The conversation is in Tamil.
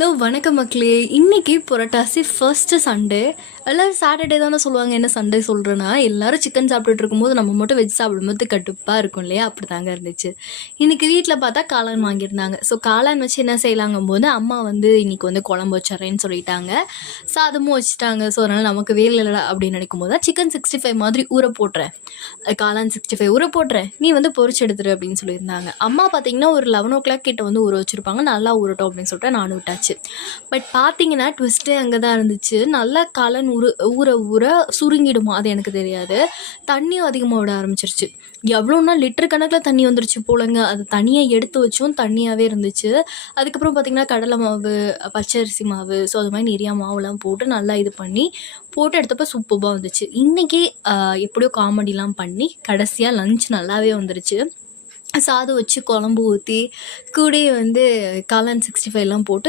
ஹலோ வணக்கம் மக்களே. இன்னைக்கு புரட்டாசி ஃபர்ஸ்ட் சண்டே. எல்லோரும் சாட்டர்டே தானே சொல்லுவாங்க. என்ன சண்டே சொல்கிறேன்னா, எல்லோரும் சிக்கன் சாப்பிட்டுட்டு இருக்கும்போது நம்ம மட்டும் வெஜ் சாப்பிடும்போது கடுப்பாக இருக்கும் இல்லையா? அப்படி தாங்க இருந்துச்சு. இன்றைக்கி வீட்டில் பார்த்தா காளான் வாங்கியிருந்தாங்க. ஸோ காளான் வச்சு என்ன செய்யலாங்கும் போது அம்மா இன்றைக்கி குழம்பு வச்சுறேன்னு சொல்லிட்டாங்க. சாதமும் வச்சுட்டாங்க. ஸோ அதனால் நமக்கு வேலை இல்லை அப்படின்னு நினைக்கும் போது தான் சிக்கன் 65 மாதிரி ஊற போட்டுறேன், காளான் 65 ஊற போட்டுறேன், நீ பொரிச்சு எடுத்துரு அப்படின்னு சொல்லியிருந்தாங்க. அம்மா பார்த்தீங்கன்னா ஒரு 11 o'clock கிட்ட ஊற வச்சுருப்பாங்க. நல்லா ஊறட்டும் அப்படின்னு சொல்லிட்டு நானும் விட்டாச்சு. பட் பார்த்தீங்கன்னா ட்விஸ்ட்டே அங்கே தான் இருந்துச்சு. நல்லா காளான் ஊற ஊற சுருங்கிடுமா அது எனக்கு தெரியாது. தண்ணியும் அதிகமாக விட ஆரம்பிச்சிருச்சு. எவ்வளோன்னா லிட்டர் கணக்கில் தண்ணி வந்துருச்சு போலங்க. அது தனியாக எடுத்து வச்சும் தண்ணியாகவே இருந்துச்சு. அதுக்கப்புறம் பார்த்திங்கன்னா கடலை மாவு, பச்சரிசி மாவு, ஸோ அது மாதிரி நிறையா மாவுலாம் போட்டு நல்லா இது பண்ணி போட்டு எடுத்தப்போ சூப்பராக வந்துச்சு. இன்றைக்கி எப்படியோ காமெடிலாம் பண்ணி கடைசியாக லஞ்ச் நல்லாவே வந்துருச்சு. சாதம் வச்சு குழம்பு ஊற்றி கூடயே காளான் 65லாம் போட்டு